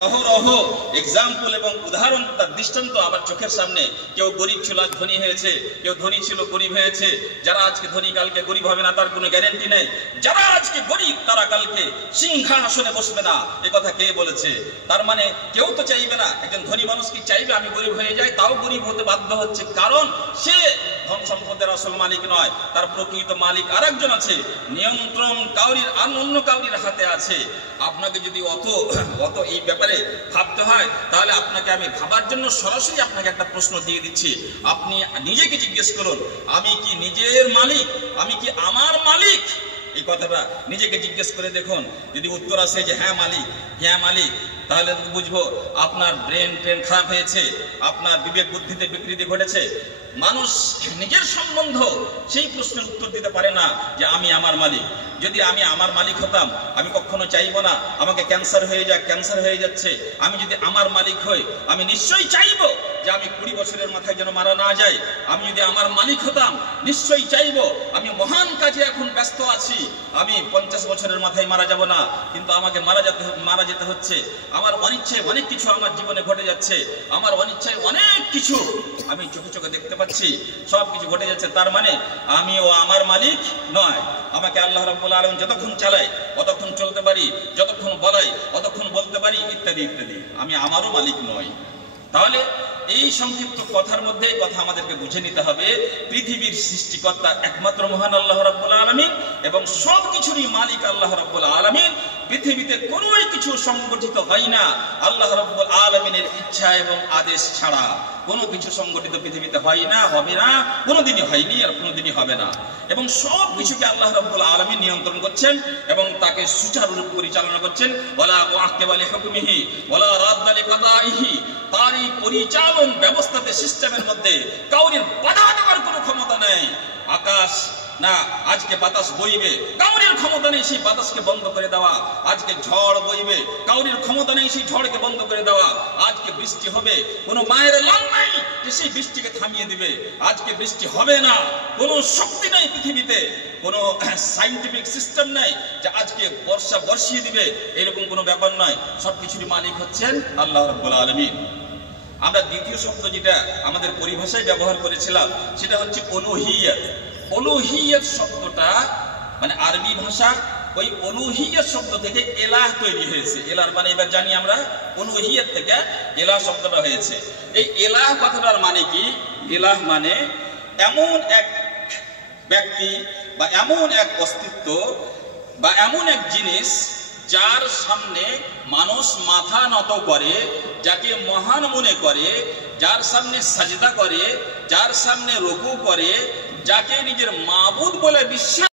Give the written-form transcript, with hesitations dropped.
অহরহ এক্সাম্পল এবং উদাহরণ তার দৃষ্টান্ত আমার চোখের সামনে। কেউ গরিব ছিল আজ ধনী হয়েছে, কেউ ধনী ছিল গরিব হয়েছে। যারা আজকে ধনী কালকে গরিব হবে না তার কোনো গ্যারান্টি নেই। যারা আজকে গরিব তারা কালকে সিংহাসনে বসবে না, এ কথা কে বলেছে? তার মানে কেউ তো চাইবে না। একজন ধনী মানুষ কি চাইবে আমি গরিব হয়ে যাই? তাও গরিব হতে বাধ্য হচ্ছে, কারণ সে ধন সম্পদের আসল মালিক নয়, তার প্রকৃত মালিক আরেকজন আছে। নিয়ন্ত্রণ কাউরির অন্য কাউরির হাতে আছে। আপনাকে যদি অত এই ব্যাপারে ভাবতে হয়, তাহলে আপনাকে আমি ভাবার জন্য সরাসরি আপনাকে একটা প্রশ্ন দিয়ে দিচ্ছি। আপনি নিজেকে জিজ্ঞেস করুন, আমি কি নিজের মালিক? আমি কি আমার মালিক? এই কথাটা নিজেকে জিজ্ঞেস করে দেখুন। যদি উত্তর আসে যে হ্যাঁ মালিক, হ্যাঁ মালিক, তাহলে বুঝবো আপনার ব্রেন খারাপ হয়েছে, আপনার বিবেক বুদ্ধিতে বিকৃতি ঘটেছে। মানুষ নিজের সম্বন্ধ সেই প্রশ্নের উত্তর দিতে পারে না যে আমি আমার মালিক। যদি আমি আমার মালিক হতাম, আমি কখনো চাইবো না আমাকে ক্যান্সার হয়ে যাক, ক্যান্সার হয়ে যাচ্ছে। আমি যদি আমার মালিক হই, আমি নিশ্চয়ই চাইবো যে আমি 20 বছরের মাথায় যেন মারা না যায়। আমি যদি আমার মালিক হতাম, নিশ্চয়ই চাইবো আমি মহান কাজে এখন ব্যস্ত আছি, আমি 50 বছরের মাথায় মারা যাব না, কিন্তু আমাকে মারা যেতে হচ্ছে। আমার অনিচ্ছায় অনেক কিছু আমার জীবনে ঘটে যাচ্ছে, আমার অনিচ্ছায় অনেক কিছু আমি চোখে চোখে দেখতে পাচ্ছি, সব কিছু ঘটে যাচ্ছে। তার মানে আমিও আমার মালিক নয়। আমাকে আল্লাহ রাব্বুল আলামিন যতক্ষণ চালায় ততক্ষণ চলতে পারি, যতক্ষণ বলাই ততক্ষণ বলতে পারি, ইত্যাদি ইত্যাদি। আমি আমারও মালিক নই। তাহলে এই সংক্ষিপ্ত কথার মধ্যে কথা আমাদেরকে বুঝে নিতে হবে, পৃথিবীর সৃষ্টিকর্তা একমাত্র মহান আল্লাহ রাব্বুল আলামিন এবং সব কিছুরই মালিক আল্লাহ রাব্বুল আলামিন। পৃথিবীতে কোনো কিছু সংগঠিত হয় না আল্লাহ রাব্বুল আলামিনের ইচ্ছা এবং আদেশ ছাড়া। কোনো কিছু সংগঠিত পৃথিবীতে হয় না, হবে না, কোনোদিনই হয়নি আর কোনোদিনই হবে না। এবং সব কিছুকে আল্লাহ রাব্বুল আলামিন নিয়ন্ত্রণ করছেন এবং তাকে সুচারুরূপে পরিচালনা করছেন। ওয়ালা মুআক্কিবা লিহুকমিহি ওয়ালা রাদ্দা লিকাদাইহি। তার এই পরিচালন ব্যবস্থাতে, সিস্টেমের মধ্যে কাউরির বাধা দেওয়ার কোনো ক্ষমতা নেই। আকাশ না আজকে বাতাস বইবে, কাউরির ক্ষমতা নেই সেই বাতাসকে বন্ধ করে দেওয়া। আজকে ঝড় বইবে, কাউরির ক্ষমতা নেই সেই ঝড়কে বন্ধ করে দেওয়া। আজকে বৃষ্টি হবে, কোনো মায়ের লাল নাই যে সেই বৃষ্টিকে থামিয়ে দিবে। আজকে বৃষ্টি হবে না, কোনো শক্তি নেই পৃথিবীতে, কোনো সাইন্টিফিক সিস্টেম নেই যে আজকে বর্ষা বর্ষিয়ে দিবে, এরকম কোনো ব্যাপার নয়। সবকিছুরই মালিক হচ্ছেন আল্লাহ রাব্বুল আলামিন। আমরা দ্বিতীয় শব্দ যেটা আমাদের পরিভাষায় ব্যবহার করেছিলাম সেটা হচ্ছে উলুহিয়্যাত। উলুহিয়্যাত শব্দটা মানে আরবি ভাষা, ওই উলুহিয়্যাত শব্দ থেকে এলাহ তৈরি হয়েছে। এলাহ মানে এবার জানি আমরা, উলুহিয়্যাত থেকে এলাহ শব্দটা হয়েছে। এই এলাহ কথাটার মানে কি? এলাহ মানে এমন এক ব্যক্তি বা এমন এক অস্তিত্ব বা এমন এক জিনিস যার সামনে মানুষ মাথা নত করে, যাকে মহান মনে করে, যার সামনে সাজদা করে, যার সামনে রুকু করে, যাকে নিজের মাবুদ বলে বিশ্বাস